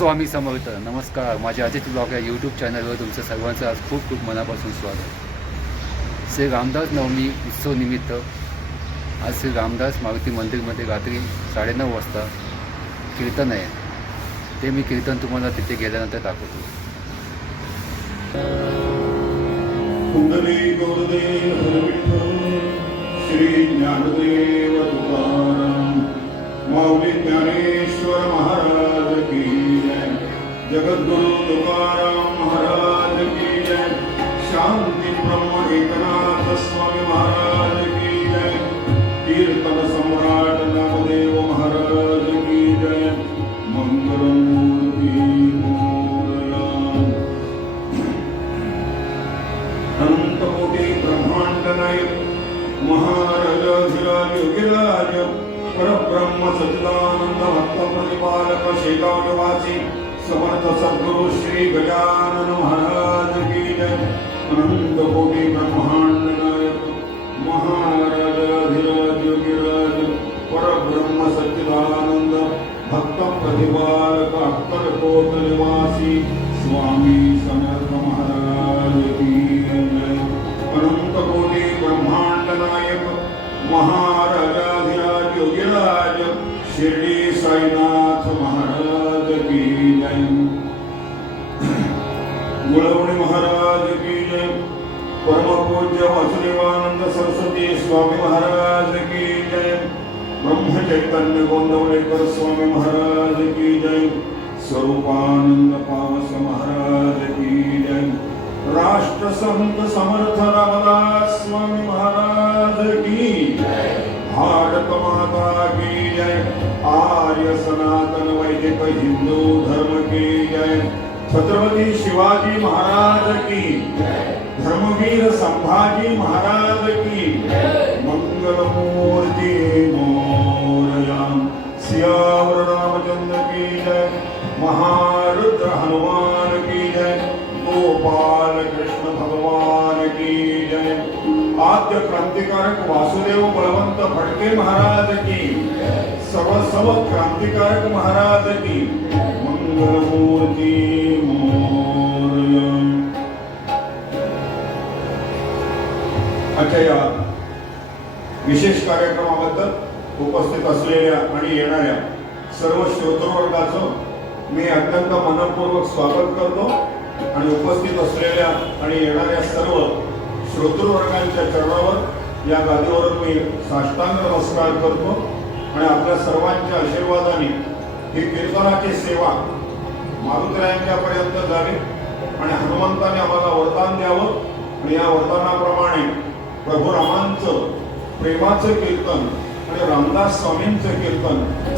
स्वामी समर्थ. नमस्कार. माझ्या अजित ब्लॉग या यूट्यूब चॅनलवर तुमचं सर्वांचं आज खूप खूप मनापासून स्वागत. श्री रामदास नवमी उत्सव निमित्त आज श्री रामदास मारुती मंदिरमध्ये रात्री 9:30 वाजता कीर्तन आहे. ते मी कीर्तन तुम्हाला तिथे गेल्यानंतर दाखवतो. कुंडली गुरुदेव श्री ज्ञानदेव तुकाराम माऊली ज्ञानेश्वर महाराज की जय. जगद्गुरु तुकाराम महाराज की जय. शांती ब्रह्म एकनाथ स्वामी महाराज की जय. कीर्तन सम्राट नामदेव महाराज की जय. मंगलमूर्ती मोरया. अनंतकोटी ब्रह्मांड नायक महाराजाधिराज योगीराज परब्रह्म सच्चिदानंद भक्त प्रतिपालक शेगाव निवासी समर्थ सद्गुरु श्री गजानन महाराज की जय. अनंत कोटी ब्रह्मांड नायक महाराजाधिराज योगीराज परब्रह्म सच्चिदानंद भक्त प्रतिपालक अक्कलकोट निवासी स्वामी समर्थ महाराज की जय. अनंत कोटी ब्रह्मांड नायक महाराजाधिराज योगीराज शिर्डी साईनाथ महाराज की जय. गुळवणी महाराज की जय. परमपूज्य वासुदेवानंद सरस्वती स्वामी महाराज की जय. ब्रह्म चैतन्य गोंदवलेकर स्वामी महाराज की जय. स्वरूपानंद पावस महाराज की जय. राष्ट्रसंत समर्थ रामदास स्वामी महाराज की जय. भारत माता की जय. आर्य सनातन वैदिक हिंदू धर्म की जय. छत्रपती शिवाजी महाराज की जय. धर्मवीर संभाजी महाराज की जय. मंगलमूर्ती मोरया. सियावर रामचंद्र की जय. महारुद्र हनुमान की जय. गोपाल कृष्ण भगवान की जय. आद्य क्रांतिकारक वासुदेव बळवंत फडके महाराज की सर्व क्रांतिकारक महाराज की. मंगलमूर्ती मोरया. आजच्या या विशेष कार्यक्रमाबद्दल उपस्थित असलेल्या आणि येणाऱ्या सर्व श्रोतृवर्गाचं मी अत्यंत मनपूर्वक स्वागत करतो आणि उपस्थित असलेल्या आणि येणाऱ्या सर्व श्रोतृवर्गांच्या चरणावर या गादीवरून मी साष्टांग नमस्कार करतो आणि आपल्या सर्वांच्या आशीर्वादाने ही कीर्तनाची सेवा मारुतीरायांच्यापर्यंत जावी आणि हनुमंताने आम्हाला वरदान द्यावं आणि या वरदानाप्रमाणे प्रभू रामांचं प्रेमाचं कीर्तन आणि रामदास स्वामींचं कीर्तन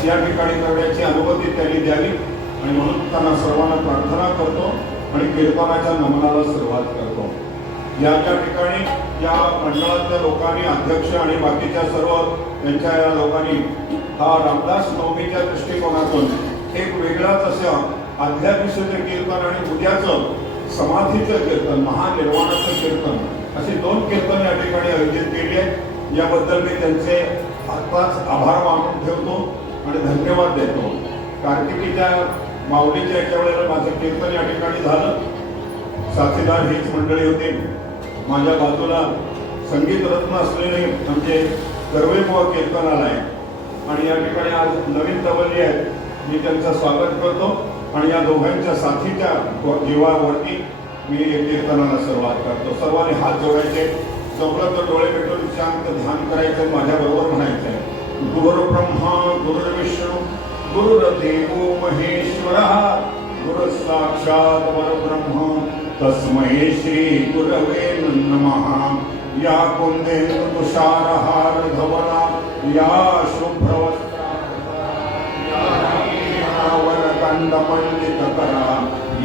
या ठिकाणी करण्याची अनुमती त्यांनी द्यावी आणि म्हणून त्यांना सर्वांना प्रार्थना करतो आणि कीर्तनाच्या नमनाला सुरुवात करतो. या ठिकाणी या मंडळातल्या लोकांनी अध्यक्ष आणि बाकीच्या सर्व त्यांच्या या लोकांनी हा रामदास नवमीच्या दृष्टिकोनातून एक वेगळाच असं आध्यात्मिक कीर्तन आणि उद्याचं समाधीचं कीर्तन महानिर्वाणाचं कीर्तन असे 2 कीर्तन या ठिकाणी आयोजित केली आहेत. याबद्दल मी त्यांचे आत्ताच आभार मानून ठेवतो आणि धन्यवाद देतो. कार्तिकीच्या माऊलीच्या एका वेळेला माझं कीर्तन या ठिकाणी झालं. साथीदार हीच मंडळी होती. माझ्या बाजूला संगीत रत्न असलेले आमचे कर्वेबुवा कीर्तनाला आहे आणि या ठिकाणी आज नवीन तबली आहेत. मी त्यांचं स्वागत करतो आणि या दोघांच्या साथीच्या जीवावरती मी कीर्तनाला सुरुवात करतो. सर्वांनी हात जोडायचे. जमलं तर डोळे मिटून शांत ध्यान करायचं. माझ्याबरोबर म्हणायचंय. गुरुर्ब्रह्मा गुरुर्विष्णू गुरुर्देवो महेश्वरः गुरु साक्षात परब्रह्म तस्मै श्री गुरवे नमः. या कुंदेंदु तुषारहार धवला या शुभ्रवस्त्रा या वरदंडमंडित करा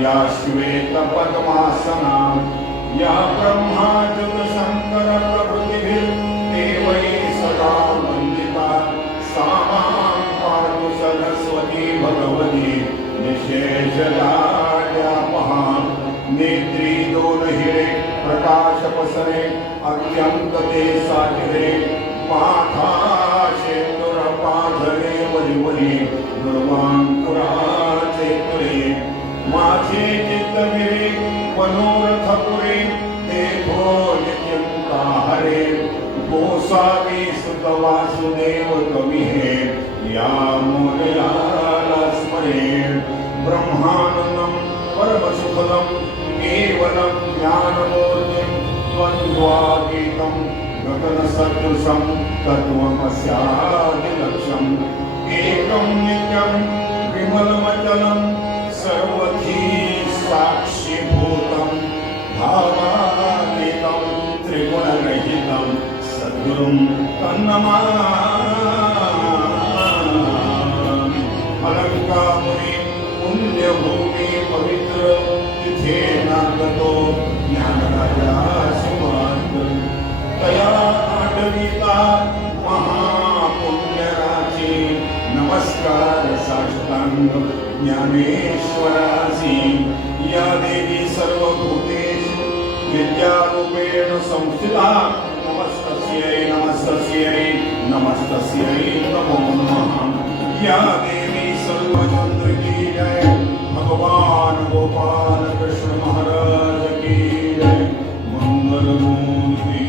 या श्वेत पद्मासना या ब्रह्माच्युत शंकर प्रभृतिभिः देवैः सदा वंदिता. सामां पातु सरस्वती भगवती निशेषजाड्यापहा. नेत्री 2 हिरे प्रकाश पसरे अत्यंत ते साजरे. माथा शेंदूर पाझरे वरी वरी दुर्वांकुराचे तुरे. माझे चित्तविरे मनोरथ पुरे देखो नित्यंता हरे गोसावी सुत वासुदेव कवी हे या मोरयाला स्मरे ब्रह्मानंदम परमसुखदम केवलम ज्ञानमूर्तिम द्वन्द्वातीतं गगनसदृशं तत्त्वमस्यादिलक्ष्यम् एकं नित्यं विमलमचलं सर्वधी साक्षीभूतं भावातीतं त्रिगुणरहितं सद्गुरुं तन्नमामि अलंकापुरी पुण्यभूमी पवित्र तिथे नागतो ज्ञानराजा सुमार्ग तया आठविता महापुण्यराजी नमस्कार साष्टांग ज्ञानेश्वरासी या देवी सर्वभूतेषु विद्यारूपेण संस्थिता नमस्तस्यै नमस्तस्यै नमस्तस्यै नमो नमः या देवी सर्वचंद्र की जय भगवान गोपाल कृष्ण महाराज की जय मंगल मूर्ति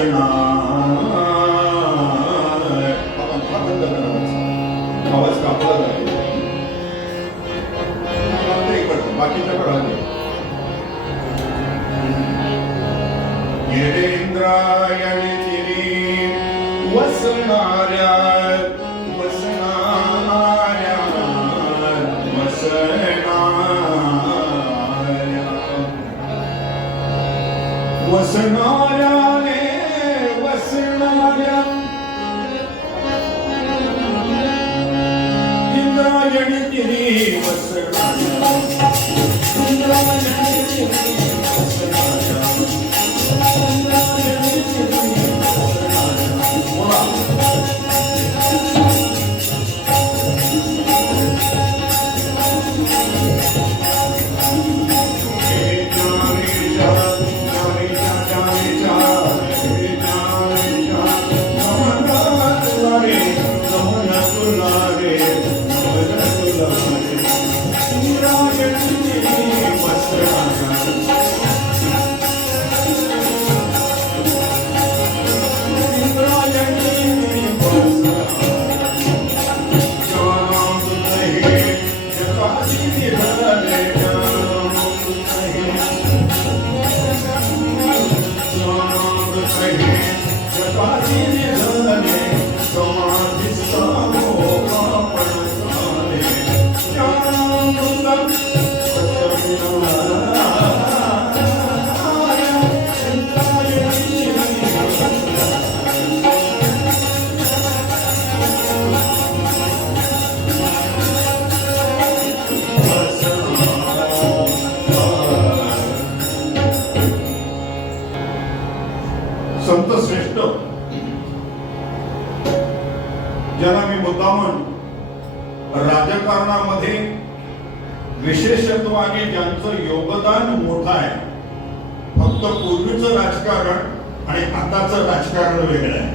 वसणार. आपण हा बंद करायचा, आवाज कापला जाईल. बाकीच्या कळाले. येरेंद्रायणी तिरी वसणाऱ्या वसणाऱ्या वसणाऱ्या वसणाऱ्या रे वसणाऱ्या इंद्रायणी तिरी वसणाऱ्या इंद्रायणी तिरी वसणाऱ्या इंद्रायणी तिरी वसणाऱ्या. संत श्रेष्ठ ज्यांना मी मुद्दामून राजकारणामध्ये विशेषत्वाने ज्यांचं योगदान मोठं आहे, फक्त पूर्वीचं राजकारण आणि आताचं राजकारण वेगळं आहे.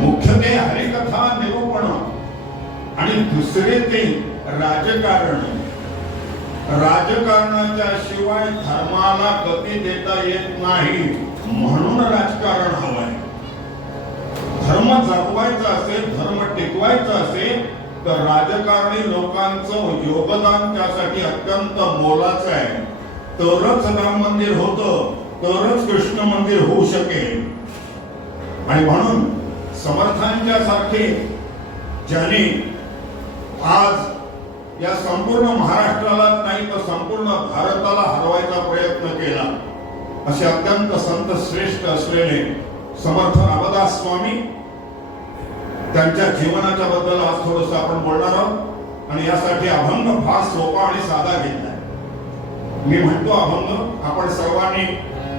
मुख्य ते हरिकथा निरूपण आणि दुसरे ते राजकारण. राजकारणाच्या शिवाय धर्माला गती देता येत नाही, म्हणून राजकारण हवंय. धर्म जपवायचा असेल, धर्म टिकवायचा असेल तर राजकारणी लोकांचं योगदान त्यासाठी अत्यंत मोलाचं आहे. तरच राम मंदिर होतं, तरच कृष्ण मंदिर होऊ शकेल. आणि म्हणून समर्थांच्या सारखे ज्यांनी आज या संपूर्ण महाराष्ट्राला नाही तर संपूर्ण भारताला हरवायचा प्रयत्न केला, असे अत्यंत संत श्रेष्ठ असलेले समर्थ रामदास स्वामी, त्यांच्या जीवनाच्या बद्दल आज थोडस आपण बोलणार आहोत. आणि यासाठी अभंग फार सोपा आणि साधा घेतलाय. मी म्हणतो अभंग, आपण सर्वांनी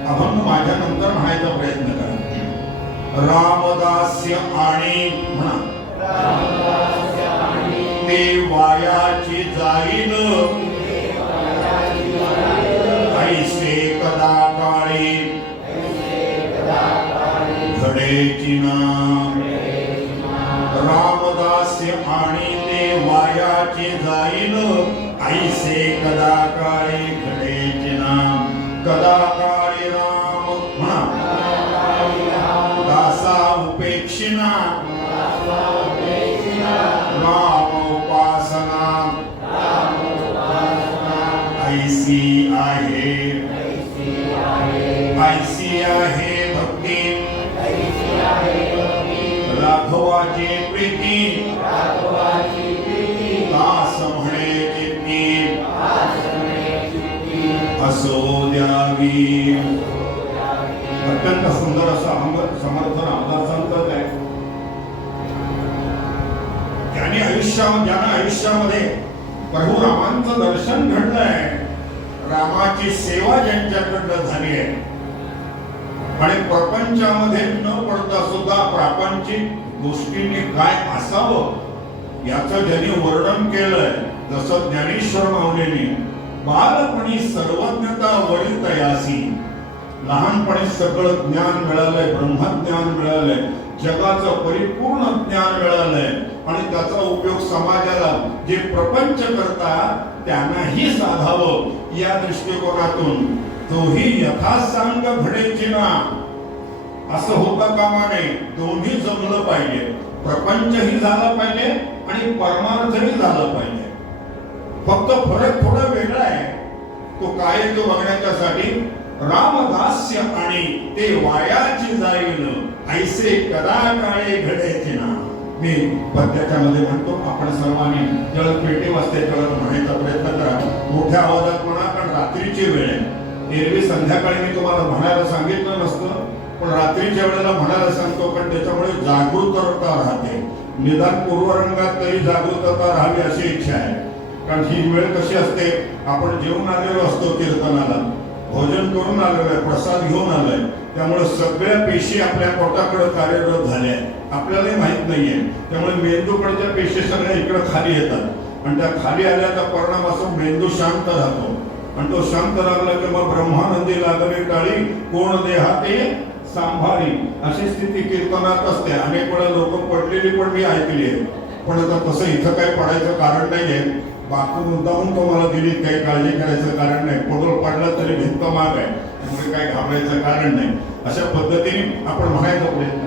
अभंग माझ्या नंतर म्हणायचा प्रयत्न करा. रामदास्य आणि म्हणा. ते वायाची जाईल ऐसे कदा काळी घडेची ना. रामदास्य आणि ते वायाची जाईल ऐसे कदा काळी घडेची ना. कदा काळी राम म्हणा. दासा उपेक्षिना राम उपासना ऐसी आहे. ऐसी आहे भक्ती राघवाची प्रीती दास म्हणे चित्ती असो द्यावी. अत्यंत सुंदर असा अहमद समर्थ रामदासांचं आहे. ज्यांना आयुष्यामध्ये प्रभू रामांचं दर्शन घडलंय, रामाची सेवा ज्यांच्याकडनं झाली आहे आणि प्रपंचामध्ये न पडता सुद्धा प्रापंचिक गोष्टींनी काय असावं याचं ज्यांनी वर्णन केलंय, जसं ज्ञानेश्वर माऊलींनी बालपणी सर्वज्ञता वळी तयासी. लहानपणी सगळं ज्ञान मिळालंय, ब्रह्मज्ञान मिळालंय, जगाचं परिपूर्ण ज्ञान मिळालंय आणि त्याचा उपयोग समाजाला जे प्रपंच करतात त्यांनाही साधावं या दृष्टिकोनातून तोही यथासांग घडेची ना. असं होता कामा नये. दोन्ही जमलं पाहिजे. प्रपंचही झाला पाहिजे आणि परमार्थही झालं पाहिजे. फक्त फरक थोडा वेगळा आहे. तो काय तो बघण्याच्यासाठी रामदास्य आणि ते वायाची जाईल ऐसे कदा काळे घडायचे ना. मी पद्याच्या मध्ये म्हणतो, आपण सर्वांनी जळ पेटी वाजते कळत म्हणायचा प्रयत्न करा. मोठ्या आवाजात म्हणा, कारण रात्रीची वेळ आहे. एरवी संध्याकाळी मी तुम्हाला म्हणायला सांगितलं नसतं, पण रात्रीच्या वेळेला म्हणायला सांगतो, कारण त्याच्यामुळे जागृतता राहते. निदान पूर्वरंगात तरी जागृतता राहावी अशी इच्छा आहे. कारण ही वेळ कशी असते, आपण जेवून आलेलो असतो कीर्तनाला, भोजन करून आलेलो आहे, प्रसाद घेऊन आलोय, त्यामुळे सगळ्या पेशी आपल्या पोटाकडे कार्यरत झाल्या आपल्यालाही माहित नाहीये. त्यामुळे मेंदूकडच्या पेशी सगळ्या इकडे खाली येतात आणि त्या खाली आल्याचा परिणाम असो मेंदू शांत राहतो. आणि तो शांत राहिला की मग ब्रह्मानंदी लागले टाळी कोण देहाते सांभाळी, अशी स्थिती कीर्तनात असते. अनेक वेळा लोक पडलेली पण मी ऐकली आहे. पण आता तसं इथं काही पडायचं कारण नाहीये. बाकी मुद्दाहून तुम्हाला दिली, काही काळजी करायचं कारण नाही. पडोल पडला तरी भिंत माग आहे, त्यामुळे काही घाबरायचं कारण नाही. अशा पद्धतीने आपण म्हणायचा प्रयत्न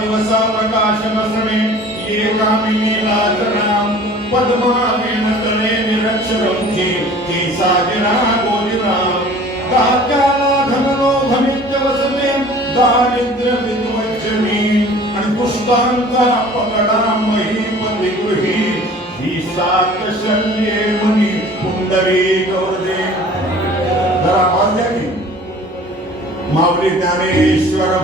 दिवसा प्रकाश नसणे ये कामिनी लाजनाम पद्मावेन तळे निरक्षरंची ती साजिरा गोलिराम दात्याला धनलोभनित्य वसते दारिद्र्य विद्वज्जनी आणि दुष्टांचा पकडा महिपती गृही ही सात शल्ये मुनी पुंडरी गौरदे. जरा आवाज द्या की माऊली ज्ञानेश्वर.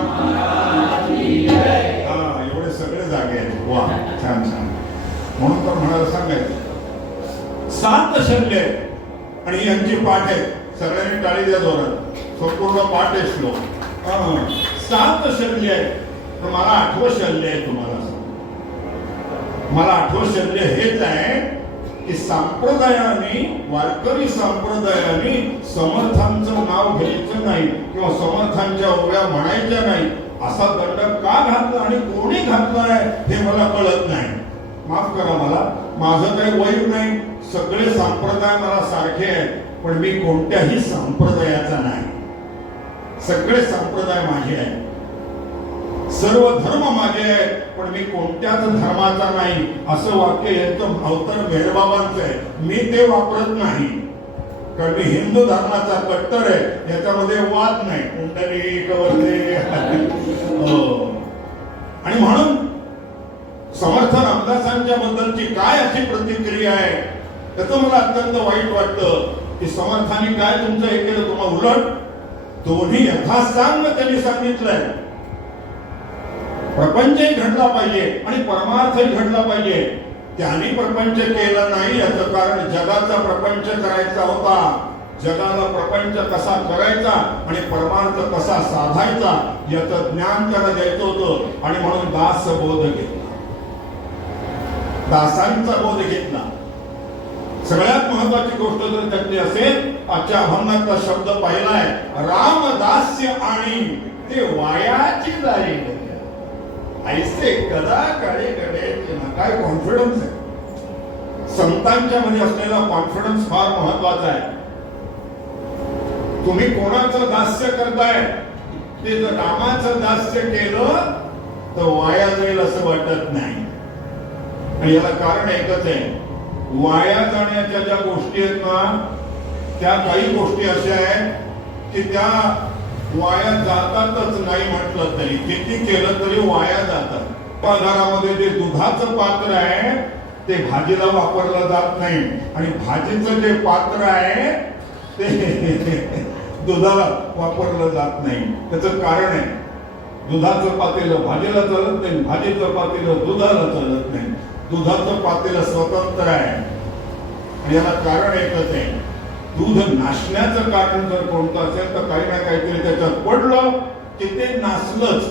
एवढे सगळे जागे आहेत. वा, छान छान. म्हणून तर म्हणायला सांगायचं 7 शल्य आणि यांची पाठ आहे. सगळ्यांनी टाळी द्या जोरात. संपूर्ण पाठ आहे श्लोक. 7 शल्य आहे. तर मला 8वं शल्य आहे. तुम्हाला मला 8वं शल्य हेच आहे की संप्रदायाने, वारकरी संप्रदायाने समर्थांचं नाव घ्यायचं नाही किंवा समर्थांच्या ओव्या म्हणायच्या नाही असा दंड का घातला आणि कोणी घातलाय हे मला कळत नाही. माफ करा मला, माझं काही वैर नाही. सगळे संप्रदाय मला सारखे आहेत, पण मी कोणत्याही संप्रदायाचा नाही. सगळे संप्रदाय माझे आहेत, सर्व धर्म माझे आहेत, पण मी कोणत्याच धर्माचा नाही. असं वाक्य यांचं अवतर मेहरबाबांचं आहे. मी ते वापरत नाही, कारण मी हिंदू धर्माचा कट्टर आहे. याच्यामध्ये वाद नाही. कुंडली कवरते आणि म्हणून समर्थ रामदासांच्या बद्दलची काय अशी प्रतिक्रिया आहे त्याचं मला अत्यंत वाईट वाटतं की समर्थांनी काय तुमचं हे केलं. तुम्हाला उलट दोन्ही यथासांग त्यांनी सांगितलंय. प्रपंचही घडला पाहिजे आणि परमार्थही घडला पाहिजे. त्यांनी प्रपंच केला नाही याचं कारण जगाचा प्रपंच करायचा होता. जगाला प्रपंच कसा करायचा आणि परमार्थ कसा साधायचा याचं ज्ञान त्याला द्यायचं होतं. आणि म्हणून दास बोध घेतला, दासांचा बोध घेतला. सगळ्यात महत्वाची गोष्ट जर त्यातली असेल, आजच्या अभंगातला शब्द पाहिलाय, रामदास्य आणि ते वायाची जाई ऐसे कदा काळे कडे. काय कॉन्फिडन्स आहे. संतांच्या मध्ये असलेला कॉन्फिडन्स फार महत्वाचा आहे. तुम्ही कोणाचं दास्य करताय ते जर रामाचं दास्य केलं तर वाया जाईल असं वाटत नाही. आणि याला कारण एकच आहे, वाया जाण्याच्या ज्या गोष्टी आहेत ना त्या काही गोष्टी अशा आहेत की त्या वाया जातातच. नाही म्हटलं तरी, किती केलं तरी वाया जातात. बाजारामध्ये जे दुधाचं पात्र आहे ते भाजीला वापरलं जात नाही आणि भाजीचं जे पात्र आहे ते दुधाला वापरलं जात नाही. त्याचं कारण आहे, दुधाचं पातेलं भाजीला चालत नाही, भाजीचं पातेलं दुधाला चालत नाही. दुधाचं पातेलं स्वतंत्र आहे आणि याला कारण एकच आहे, दूध नासण्याचं कारण जर कोणतं असेल तर काही ना काहीतरी त्याच्यात पडलं की ते नासलंच.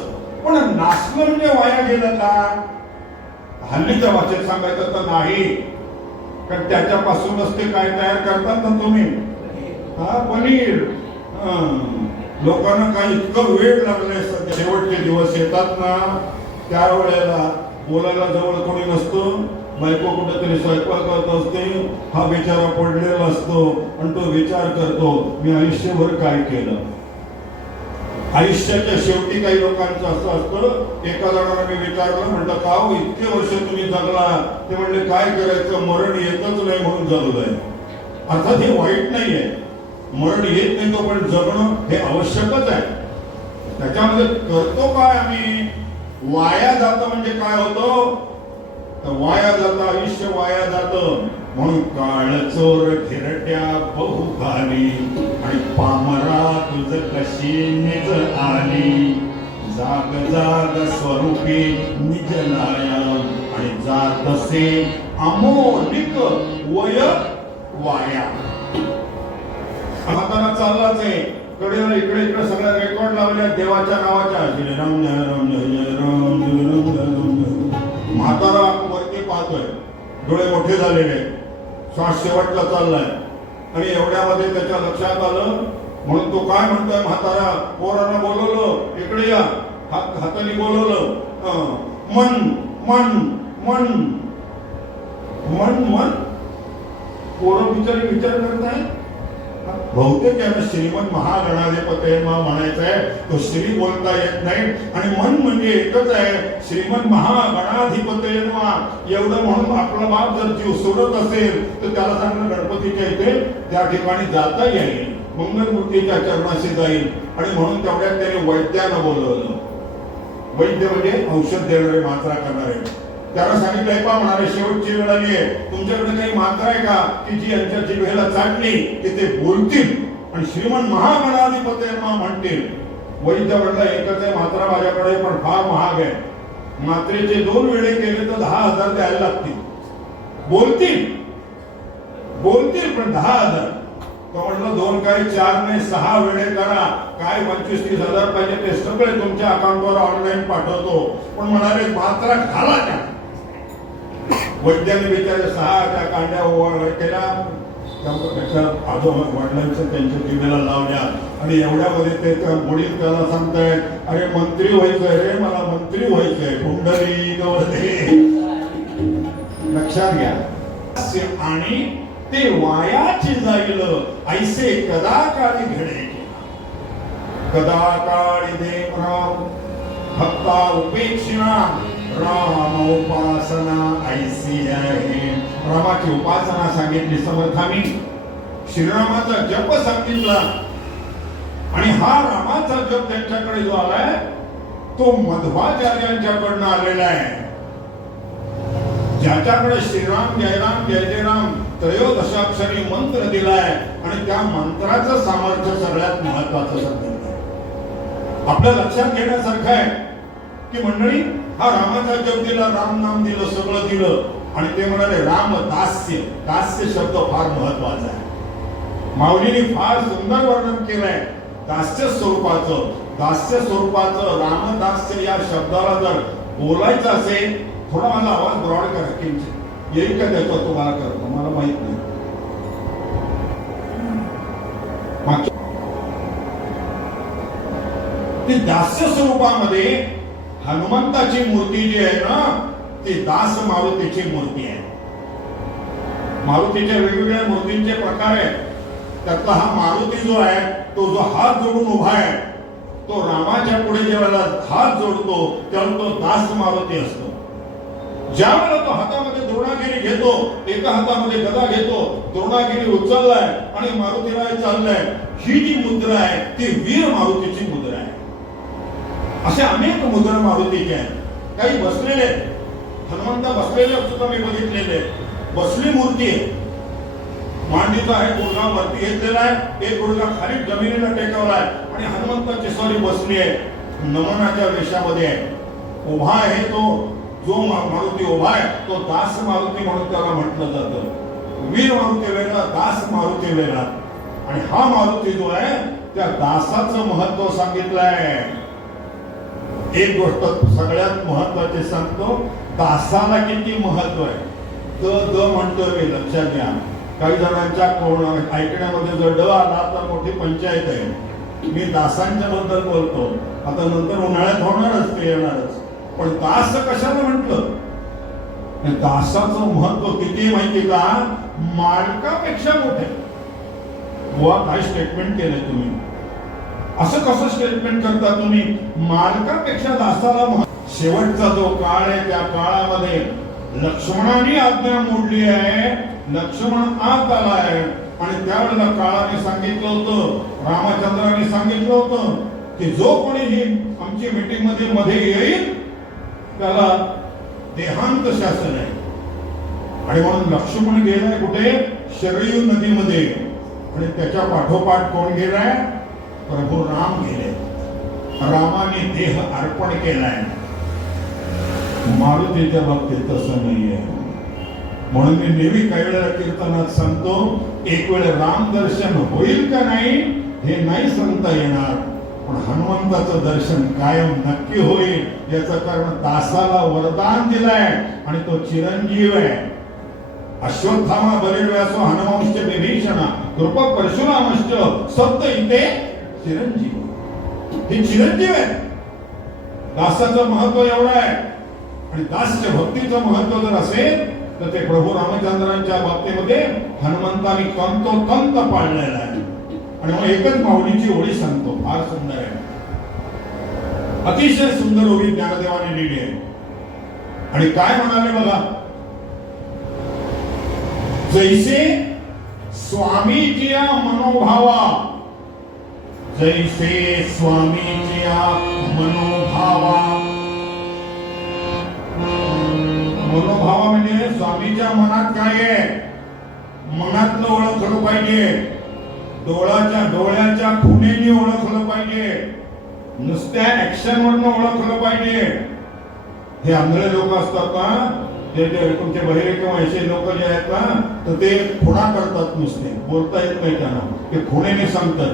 पण नासलं म्हणजे वाया गेलं का? हल्लीच्या भाषेत सांगायचं तर नाही, कारण त्याच्यापासूनच ते काय तयार करतात ना तुम्ही, पनीर. लोकांना काही इतकं वेळ लागलाय सध्या. शेवटचे दिवस येतात ना त्यावेळेला बोलायला जवळ कोणी नसतं, बायको कुठेतरी स्वयंपाक करत असते, हा बिचारा पडलेला असतो आणि तो विचार करतो मी आयुष्यभर काय केलं. आयुष्याच्या शेवटी काही लोकांचं असं असतं. एका जणाला मी विचारलं, म्हटलं का हो इतके वर्ष तुम्ही जगला? ते म्हणले काय करायचं, मरण येतच नाही म्हणून जगलोय. अर्थात हे वाईट नाहीये, मरण येत नाही तो पण जगणं हे आवश्यकच आहे. त्याच्यामध्ये करतो काय आम्ही, वाया जातं म्हणजे काय होतं तर वाया जातं, आयुष्य वाया जातं. म्हणून काळ चोर घिरट्या बहु घाली आणि पामरा तुझ कशी निज आली. जाग जाग स्वरूपी निज नाया आणि जातसे अमोलिक वय वाया. हाताला चाललाच आहे, कडेला इकडे इकडे सगळ्या रेकॉर्ड लावल्या देवाच्या नावाच्या. श्रीराम जय राम जय राम जय राम जय राम. म्हातारा वरती पाहतोय, डोळे मोठे झालेले, श्वास शेवटला चाललाय आणि एवढ्यामध्ये त्याच्या लक्षात आलं. म्हणून तो काय म्हणतोय, म्हातारा पोरांना बोलवलं, इकडे या, हाताने बोलवलं, मन मन मन मन मन. पोरं बिचारी विचार करताय. बहुतेक याला श्रीमन महागणाधिपती म्हणायचं आहे. तो श्री बोलता येत नाही आणि मन म्हणजे एकच आहे, श्रीमन महागणाधिपती. एवढं म्हणून आपला बाप जर जीव सोडत असेल तर त्याला सांगणं गणपतीच्या इथे त्या ठिकाणी जाता येईल, मंगलमूर्तीच्या चरणाशी जाईल. आणि म्हणून तेवढ्यात त्याने वैद्यानं बोलवलं. वैद्य म्हणजे औषध देणारे, मात्रा करणारे. त्याला सांगितलंय पा म्हणाले शेवटची वेळ आली आहे, तुमच्याकडे काही मात्रा आहे का की जी यांच्या जिभेला चाटली की ते बोलतील आणि श्रीमन महागणाधिपती म्हणतील. वैद्य म्हणला एकच आहे मात्रा माझ्याकडे, पण फार महाग आहे. मात्रेचे 2 वेळे केले तर 10,000 द्यायला लागतील. बोलतील बोलतील पण 10,000. तो म्हटलं 2 काय 4 नाही 6 वेळे करा, काय 25-30 हजार पाहिजे ते सगळे तुमच्या अकाउंटवर ऑनलाईन पाठवतो. पण म्हणाले मात्रा घाला त्या. वैद्याने बिचारे 6 त्या कांड्या ओवाळ केल्या, त्याच्या वडिलांचं त्यांच्या टीव्हीला लावल्या आणि एवढ्यामध्ये ते वडील त्याला सांगतायत, अरे मंत्री व्हायचंय रे, मला मंत्री व्हायचंय, कुंडली लक्षात घ्या. आणि ते वायाची जाईल ऐसे कदा काळी घडे, कदा काळी देव राम भक्ता उपेक्षिणा राम उपासना ऐसी आहे. रामाची उपासना सांगितली समर्थांनी, श्रीरामाचा जप सांगितला. आणि हा रामाचा जप त्यांच्याकडे जो आलाय तो मध्वाचार्यांच्याकडनं आलेला आहे. ज्याच्याकडे श्रीराम जयराम जय जय राम त्रयोदशाक्षरी मंत्र दिलाय आणि त्या मंत्राचं सामर्थ्य सगळ्यात महत्वाचं सांगितलं. आपल्या लक्षात घेण्यासारखं आहे की मंडळी, हा रामाचा जप दिला, राम नाम दिलं, सगळं दिलं आणि ते म्हणाले राम दास्य. दास्य शब्द फार महत्वाचा आहे. माऊलीने फार सुंदर वर्णन केलंय दास्य स्वरूपाचं. दास्य स्वरूपाचं रामदास्य या शब्दाला जर बोलायचं असेल, थोडा मला आवाज ब्रॉड करा, किंचित येईल का त्याचं तुम्हाला करतो, मला माहित नाही. ती दास्य स्वरूपामध्ये हनुमंताची मूर्ती जी आहे ना, ती दास मारुतीची मूर्ती आहे. मारुतीच्या वेगवेगळ्या मूर्तींचे प्रकार आहेत. त्यातला हा मारुती जो आहे, तो जो हात जोडून उभा आहे, तो रामाच्या पुढे जेव्हा हात जोडतो तेव्हा तो दास मारुती असतो. ज्या वेळेला तो हातामध्ये द्रोणागिरी घेतो, एका हातामध्ये गदा घेतो, द्रोणागिरी उचललाय आणि मारुतीला चाललाय, ही जी मुद्रा आहे ती वीर मारुतीची मुद्रा आहे. असे अनेक मुद्रा मारुतीचे आहेत. काही बसलेले, हनुमंत बसलेले सुद्धा मी बघितलेले. बसली मूर्ती आहे, मांडीचा आहे गुडघा वरती घेतलेला आहे, एक गुडघा खाली जमिनीला टेकवला आहे आणि हनुमंताची सॉरी बसली आहे, नमनाच्या वेशामध्ये आहे. उभा आहे तो जो मारुती उभा आहे तो दास मारुती म्हणून त्याला म्हटलं जातं. वीर मारुती वेगळा, दास मारुती वेगळा. आणि हा मारुती जो आहे त्या दासाचं महत्व सांगितलं आहे. एक गोष्ट सगळ्यात महत्वाची सांगतो, दासाला किती महत्व आहे. द म्हणतोय मी, लक्षात घ्या. काही जणांच्या ऐकण्यामध्ये जर ड आला तर मोठी पंचायत आहे. मी दासांच्या बद्दल बोलतो, आता नंतर उन्हाळ्यात होणारच, ते येणारच. पण दास कशाला म्हटलं? दासाचं महत्व किती माहिती का? मालकापेक्षा मोठे. बुवा काय स्टेटमेंट केलंय तुम्ही? असं कसं स्टेटमेंट करता तुम्ही? मालकापेक्षा दासाला शेवटचा जो काळ आहे त्या काळामध्ये लक्ष्मणाने आज्ञा मोडली आहे. लक्ष्मण आत आलाय आणि त्यावेळेला काळाने सांगितलं होतं, रामचंद्राने सांगितलं होतं की जो कोणी ही आमची मीटिंग मध्ये येईल त्याला देहांत शासन आहे. आणि म्हणून लक्ष्मण गेलाय कुठे? शरयू नदीमध्ये. आणि त्याच्या पाठोपाठ कोण गेलाय? प्रभू राम गेले. रामाने देह अर्पण केलाय. मारुतीच्या बाबतीत तसं नाहीये. म्हणून मी नेहमी काही वेळेला कीर्तनात सांगतो, एक वेळ राम दर्शन होईल का नाही हे नाही सांगता येणार, पण हनुमंताचं दर्शन कायम नक्की होईल याचं कारण दासाला वरदान दिलंय आणि तो चिरंजीव आहे. अश्वत्थामा बलिर्व्यासो हनुवंश विभीषणा कृप परशुरामश्च सप्त इथे चिरंजीव. हे चिरंजीव आहे. दासाचं महत्व एवढं आहे. आणि दासच्या भक्तीचं महत्व जर असेल तर ते प्रभू रामचंद्रांच्या बाबतीमध्ये हनुमंतांनी कंत पाळलेला आहे. आणि मग एकच माऊलीची ओळी सांगतो, फार सुंदर आहे, अतिशय सुंदर ओळी ज्ञानदेवाने लिहिली आहे. आणि काय म्हणाले बघा, जैसे स्वामीजिया मनोभावा, जैसे स्वामीजिया मनोभावा. मनोभावा म्हणजे स्वामीच्या मनात काय आहे, मनातलं ओळखलं पाहिजे. डोळ्याच्या खुणेने ओळखलं पाहिजे. नुसत्या ऍक्शन वरनं ओळखलं पाहिजे. हे आंधळे लोक असतात ना, जे तुमचे बहिरे किंवा असे लोक जे आहेत ना तर ते खुणा करतात नुसते, बोलता येत नाही त्यांना, ते खुणेने सांगतात,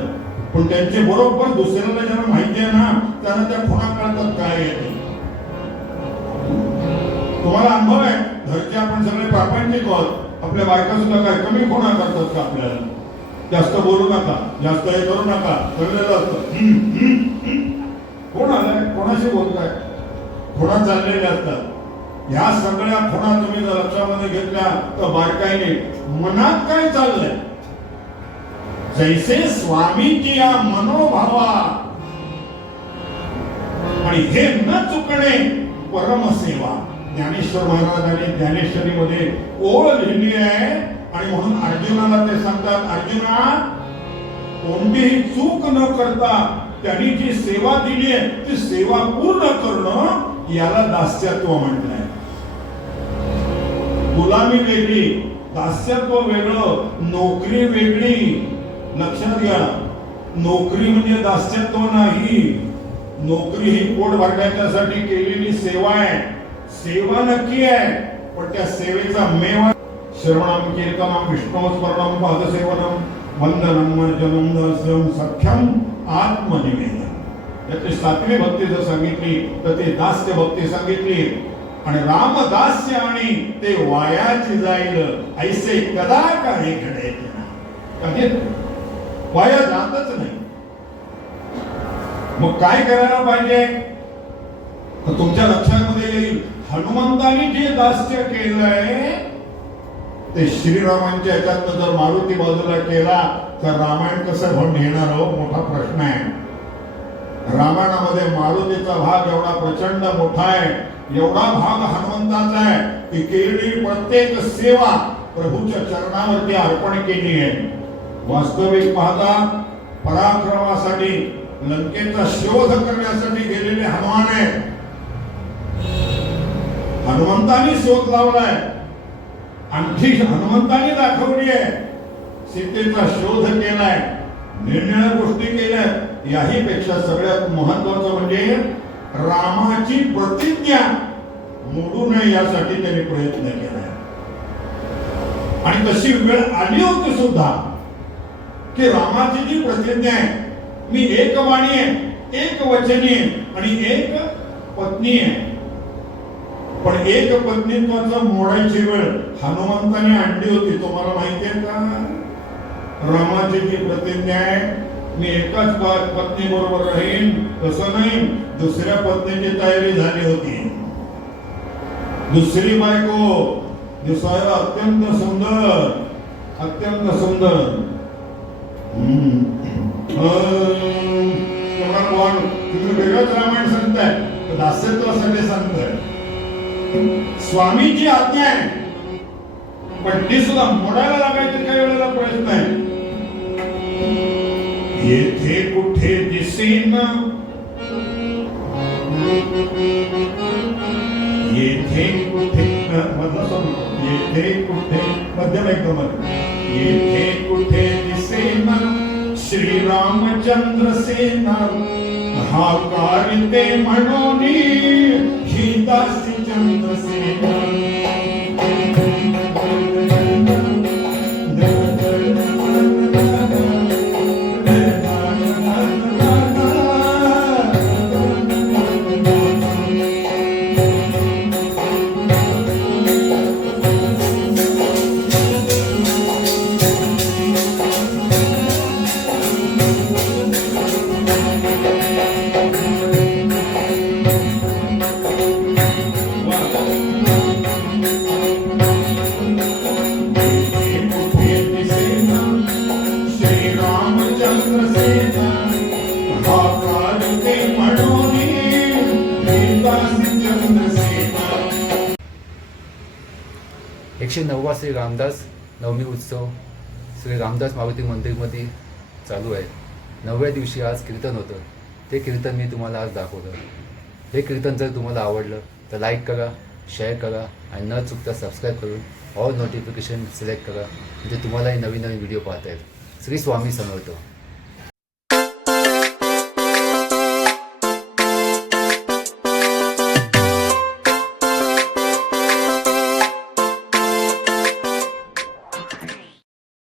पण त्यांचे बरोबर दुसऱ्याला ज्यांना माहिती आहे ना त्यांना त्या खुणा कळतात काय आहे ते. तुम्हाला अनुभव आहे, घरचे आपण सगळे प्रापंचिक आहोत, आपल्या बायका सुद्धा काय कमी खुणा करतात का आपल्याला, जास्त बोलू नका, जास्त हे करू नका, कळलेलं असतं. कोण आलाय, कोणाशी बोलताय, खुणा चाललेल्या असतात. ह्या सगळ्या खुणा तुम्ही जर लक्षामध्ये घेतल्या तर बारकाईने मनात काय चाललंय, जैसे स्वामींची या मनोभावा, आणि हे न चुकणे परमसेवा. ज्ञानेश्वर महाराजांनी ज्ञानेश्वरीमध्ये ओळ लिहिली आहे, आणि म्हणून अर्जुनाला ते सांगतात, अर्जुना कोणतीही चूक न करता त्यांनी जी सेवा दिली आहे ती सेवा पूर्ण करणं याला दास्यत्व म्हटलंय. गुलामी वेगळी, दास्यत्व वेगळं, नोकरी वेगळी. लक्षात घ्या, नोकरी म्हणजे दास्यत्व नाही. नोकरी ही पोट भरण्यासाठी केलेली सेवा आहे, सेवा नक्की आहे, पण त्या सेवेचा मेवा श्रवणम कीर्तनम विष्णुस्मरणम पादसेवनम वंदनम मनजनम दास्यम सख्यम आत्मनिवेदन. त्याची 7वी भक्ती जर सांगितली तर ते दास्य भक्ती सांगितली. आणि रामदास्य आणि ते वायाची जाईल ऐसे कदा काही घडायचे नाही, वाया जातच नाही. मग काय करायला पाहिजे तर तुमच्या लक्षामध्ये येईल, हनुमंतानी जे दास्य केलंय ते श्रीरामांच्या याच्यात जर मारुती बाजूला केला तर रामायण कसं घडून येणार हो, मोठा प्रश्न आहे. रामायणामध्ये मारुतीचा भाग एवढा प्रचंड मोठा आहे, एवढा भाग हनुमंताचा आहे की केलेली प्रत्येक सेवा प्रभूच्या चरणावरती अर्पण केली आहे. वास्तविक पाहता पराक्रमासाठी लंकेचा शोध करण्यासाठी गेलेले हनुमान आहे. हनुमंतानी शोध लावलाय, आणखी हनुमंतानी दाखवली आहे, सीतेचा शोध केलाय, निर्णय गोष्टी केल्या. याही पेक्षा सगळ्यात महत्वाचं म्हणजे रामाची प्रतिज्ञा मोडू नये यासाठी त्यांनी प्रयत्न केलाय. आणि तशी वेळ आली होती सुद्धा की रामाची जी प्रतिज्ञा आहे, मी एक वाणी आहे, एक वचनी आहे आणि एक पत्नी आहे, पण एक पत्नीत्वाचं मोडायची वेळ हनुमंताने आणली होती. तुम्हाला माहिती आहे का, रामाची जी प्रतिज्ञा आहे, मी एकाच पत्नी बरोबर राहीन, तसं नाही, दुसऱ्या पत्नीची तयारी झाली होती. दुसरी बायको दिसायला अत्यंत सुंदर, अत्यंत सुंदर. तुम्ही वेगळंच रामायण सांगताय, दास्यत्वासाठी सांगताय. स्वामीची आज्ञा आहे, पण ती सुद्धा मोडायला लागायची काही वेळेला प्रश्न आहे. येथे कुठे दिसेन, येथे कुठे येथे कुठे मध्यम एकदम, येथे कुठे दिसेन श्रीरामचंद्र सेना, हा कारिते म्हणून ही दासी चंद्रसेना. एकशे 9वा श्री रामदास नवमी उत्सव श्री रामदास मारुती मंदिरमध्ये चालू आहे. 9व्या दिवशी आज कीर्तन होतं, ते कीर्तन मी तुम्हाला आज दाखवलं. हे कीर्तन जर तुम्हाला आवडलं तर लाईक करा, शेअर करा आणि न चुकता सबस्क्राईब करून ऑल नोटिफिकेशन सिलेक्ट करा, म्हणजे तुम्हालाही नवीन नवीन व्हिडिओ पाहता येईल. श्री स्वामी समर्थ.